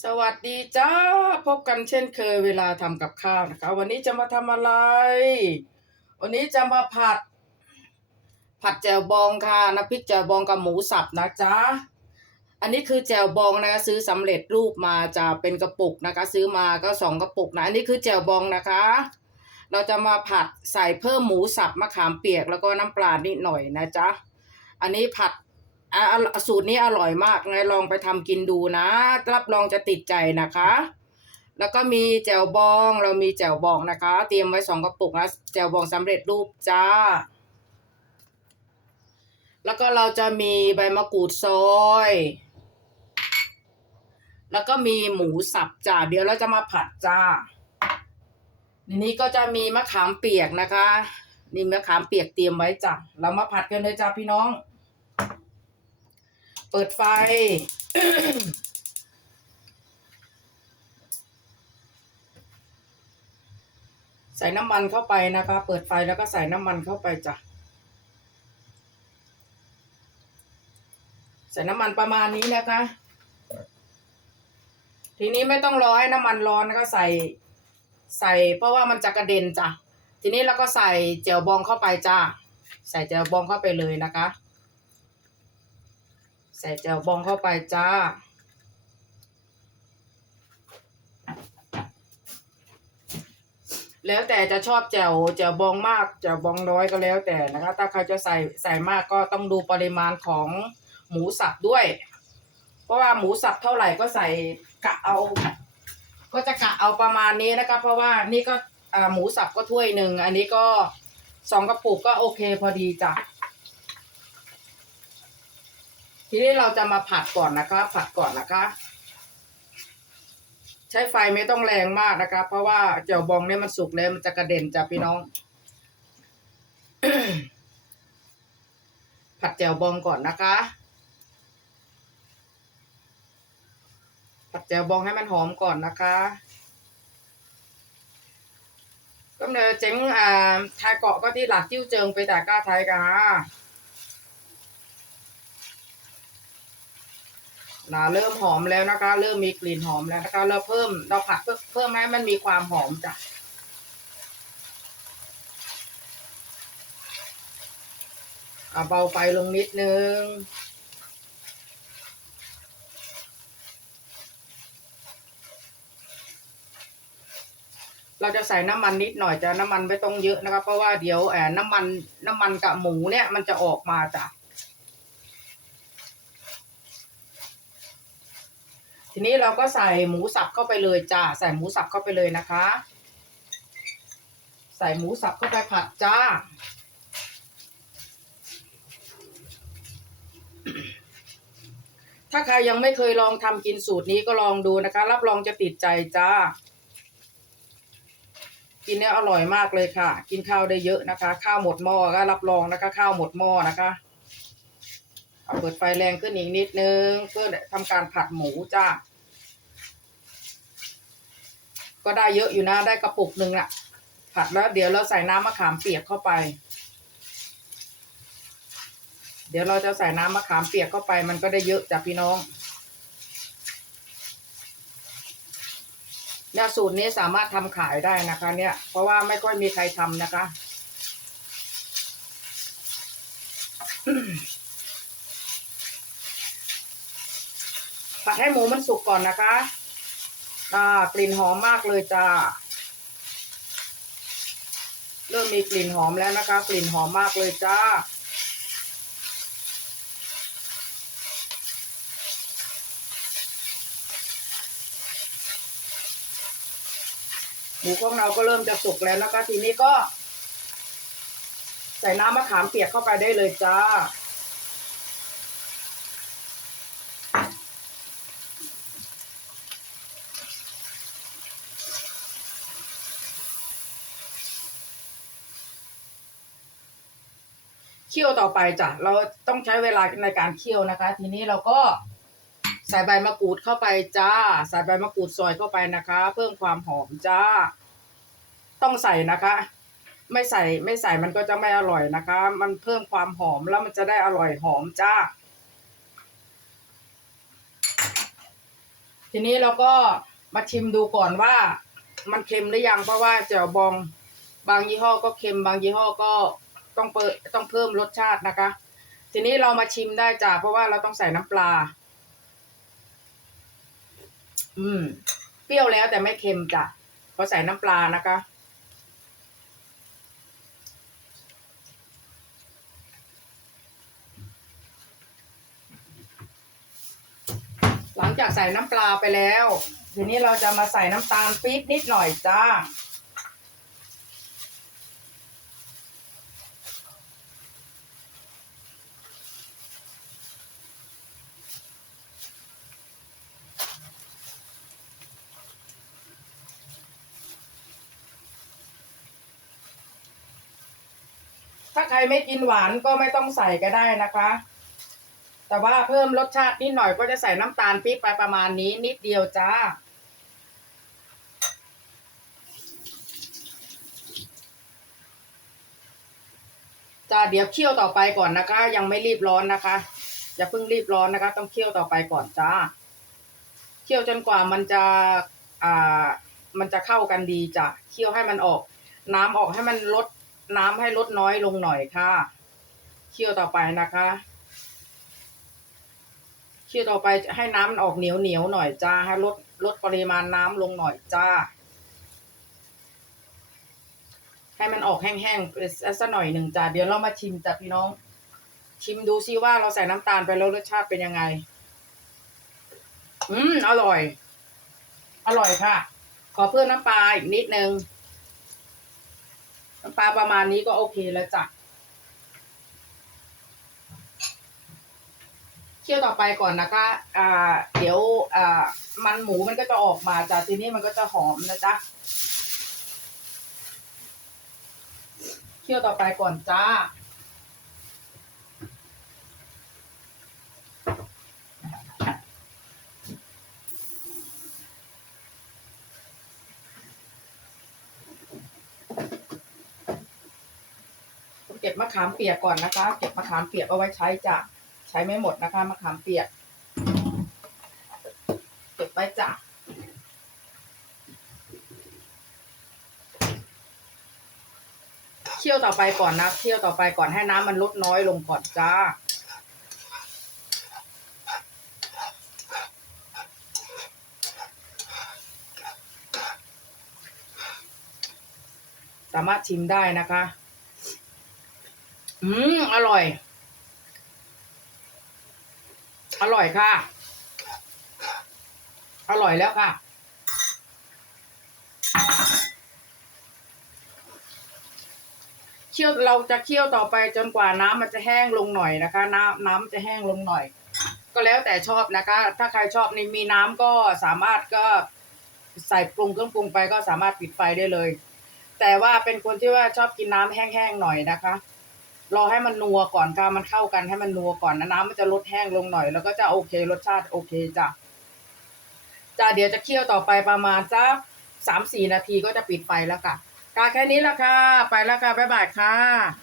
สวัสดีจ้าพบกันเช่นเคยเวลาทำกับข้าวนะคะ วันนี้จะมาทำอะไร วันนี้จะมาผัด ผัดแจ่วบองค่ะน้ำพริกแจ่วบองกับหมูสับนะจ๊ะอันนี้คือแจ่วบองนะคะซื้อสำเร็จรูปมาจะเป็นกระปุกนะคะ ซื้อมาก็สองกระปุกนะอันนี้คือแจ่วบองนะคะ เราจะมาผัดใส่เพิ่มหมูสับมะขามเปียกแล้วก็น้ำปลานิดหน่อยนะจ๊ะอันนี้ผัด อะสูตรนี้อร่อยมากไงลองไปทำกินดูนะ รับรองจะติดใจนะคะ แล้วก็มีแจ่วบองเรามีแจ่วบองนะคะ เตรียมไว้สองกระปุกนะแจ่วบองสำเร็จรูปจ้า แล้วก็เราจะมีใบมะกรูดซอย แล้วก็มีหมูสับจ้าเดี๋ยวเราจะมาผัดจ้าทีนี้ก็จะมีมะขามเปียกนะคะ นี่มะขามเปียกเตรียมไว้จ้ะเรามาผัดกันเลยจ้าพี่น้อง เปิดไฟ ใส่น้ำมันเข้าไปนะคะ เปิดไฟแล้วก็ใส่น้ำมันเข้าไปจ้ะ ใส่น้ำมันประมาณนี้นะคะ ทีนี้ไม่ต้องรอให้น้ำมันร้อนนะคะใส่ใส่เพราะว่ามันจะกระเด็นจ้ะ ทีนี้เราก็ใส่เจียวบองเข้าไปจ้า ใส่เจียวบองเข้าไปเลยนะคะ ใส่เจียวบองเข้าไปจ้า แล้วแต่จะชอบแจ่วแจ่วบองมากแจ่วบองน้อยก็แล้วแต่นะคะ ถ้าใครจะใส่ใส่มากก็ต้องดูปริมาณของหมูสับด้วย เพราะว่าหมูสับเท่าไหร่ก็ใส่กะเอา ก็จะกะเอาประมาณนี้นะคะ เพราะว่านี่ก็หมูสับก็ถ้วยหนึ่งอันนี้ก็สองกระปุกก็โอเคพอดีจ้ะ ทีนี้เราจะมาผัดก่อนนะคะ ผัดก่อนนะคะ ใช้ไฟไม่ต้องแรงมากนะคะ เพราะว่าเจียวบองเนี่ยมันสุกแล้วมันจะกระเด็นจ้ะพี่น้อง ผัดแจ่วบองก่อนนะคะ ผัดแจ่วบองให้มันหอมก่อนนะคะก็เนอเจ๋งอ่าไทยเกาะก็ที่หลักจิ้วเจิงไปแต่ก้าไทยกะ นะเริ่มหอมแล้วนะคะ เริ่มมีกลิ่นหอมแล้วนะคะ เราเพิ่มเราผัดเพิ่มเพิ่มให้มันมีความหอมจ้ะเอาเบาไฟลงนิดนึงเราจะใส่น้ำมันนิดหน่อยจะน้ำมันไม่ต้องเยอะนะคะเพราะว่าเดี๋ยวแอบน้ำมันน้ำมันกับหมูเนี่ยมันจะออกมาจ้ะ ทีนี้เราก็ใส่หมูสับเข้าไปเลยจ้าใส่หมูสับเข้าไปเลยนะคะ ใส่หมูสับเข้าไปผัดจ้า ถ้าใครยังไม่เคยลองทำกินสูตรนี้ก็ลองดูนะคะ รับรองจะติดใจจ้า กินเนี่ยอร่อยมากเลยค่ะ กินข้าวได้เยอะนะคะ ข้าวหมดหม้อก็รับรองนะคะ ข้าวหมดหม้อนะคะ เอาเปิดไฟแรงขึ้นอีกนิดนึง เพื่อทำการผัดหมูจ้า ก็ได้เยอะอยู่นะได้กระปุกหนึ่งอะผัดแล้วเดี๋ยวเราใส่น้ำมะขามเปียกเข้าไป เดี๋ยวเราจะใส่น้ำมะขามเปียกเข้าไป มันก็ได้เยอะจ้ะพี่น้องเนี่ยสูตรนี้สามารถทำขายได้นะคะ เนี่ย เพราะว่าไม่ค่อยมีใครทำนะคะ ผัดให้หมูมันสุกก่อนนะคะอ่ากลิ่นหอมมากเลยจ้า เริ่มมีกลิ่นหอมแล้วนะคะ กลิ่นหอมมากเลยจ้า หมูของเราก็เริ่มจะสุกแล้วนะคะ ทีนี้ก็ ใส่น้ำมะขามเปียกเข้าไปได้เลยจ้า เคี่ยวต่อไปจ้ะเราต้องใช้เวลาในการเคี่ยวนะคะ ทีนี้เราก็ใส่ใบมะกรูดเข้าไปจ้า ใส่ใบมะกรูดซอยเข้าไปนะคะ เพิ่มความหอมจ้า ต้องใส่นะคะ ไม่ใส่ไม่ใส่มันก็จะไม่อร่อยนะคะ มันเพิ่มความหอมแล้วมันจะได้อร่อยหอมจ้า ทีนี้เราก็มาชิมดูก่อนว่ามันเค็มหรือยังเพราะว่าแจ่วบองบางยี่ห้อก็เค็มบางยี่ห้อก็ ต้องเปิดต้องเพิ่มรสชาตินะคะ ทีนี้เรามาชิมได้จ้ะเพราะว่าเราต้องใส่น้ำปลา อืม เปรี้ยวแล้วแต่ไม่เค็มจ้ะเพราะใส่น้ำปลานะคะหลังจากใส่น้ำปลาไปแล้ว ทีนี้เราจะมาใส่น้ำตาลปี๊บนิดหน่อยจ้า ถ้าใครไม่กินหวานก็ไม่ต้องใส่ก็ได้นะคะ แต่ว่าเพิ่มรสชาตินิดหน่อยก็จะใส่น้ำตาลปี๊บไปประมาณนี้นิดเดียวจ้า จ้าเดี๋ยวเคี่ยวต่อไปก่อนนะคะ ยังไม่รีบร้อนนะคะอย่าเพิ่งรีบร้อนนะคะ ต้องเคี่ยวต่อไปก่อนจ้า เคี่ยวจนกว่ามันจะอ่ามันจะเข้ากันดีจ้ะเคี่ยวให้มันออก น้ำออกให้มันลด น้ำให้ลดน้อยลงหน่อยค่ะ เคี่ยวต่อไปนะคะ เคี่ยวต่อไปให้น้ำมันออกเหนียวเหนียวหน่อยจ้า ให้ลดลดปริมาณน้ำลงหน่อยจ้า ให้มันออกแห้งๆสักหน่อยหนึ่งจ้า เดี๋ยวเรามาชิมจ้ะพี่น้อง ชิมดูซิว่าเราใส่น้ำตาลไปแล้วรสชาติเป็นยังไง อืม อร่อย อร่อยค่ะ ขอเพิ่มน้ำปลาอีกนิดนึง น้ำปลาประมาณนี้ก็โอเคแล้วจ้ะเคี่ยวต่อไปก่อนนะคะอ่าเดี๋ยวอ่ามันหมูมันก็จะออกมาจ้ะทีนี้มันก็จะหอมนะจ๊ะเคี่ยวต่อไปก่อนจ้า เก็บมะขามเปียกก่อนนะคะ เก็บมะขามเปียกเอาไว้ใช้จะใช้ไม่หมดนะคะมะขามเปียก เก็บไว้จ้ะเคี่ยวต่อไปก่อนนะเคี่ยวต่อไปก่อนให้น้ำมันลดน้อยลงก่อนจ้าสามารถชิมได้นะคะ อืม อร่อย อร่อยค่ะ อร่อยแล้วค่ะ เคี่ยวเราจะเคี่ยวต่อไปจนกว่าน้ำมันจะแห้งลงหน่อยนะคะ น้ำน้ำจะแห้งลงหน่อย ก็แล้วแต่ชอบนะคะ ถ้าใครชอบในมีน้ำก็สามารถก็ใส่ปรุงเครื่องปรุงไปก็สามารถปิดไฟได้เลย แต่ว่าเป็นคนที่ว่าชอบกินน้ำแห้งๆหน่อยนะคะ รอให้มันนัวก่อนค่ะมันเข้ากันให้มันนัวก่อนนะน้ำมันจะลดแห้งลงหน่อย แล้วก็จะโอเครสชาติโอเคจ้ะจ้ะเดี๋ยวจะเคี่ยวต่อไปประมาณสักสามสี่นาทีก็จะปิดไฟแล้วค่ะกาแค่นี้ละค่ะ ไปแล้วค่ะบ๊ายบายค่ะ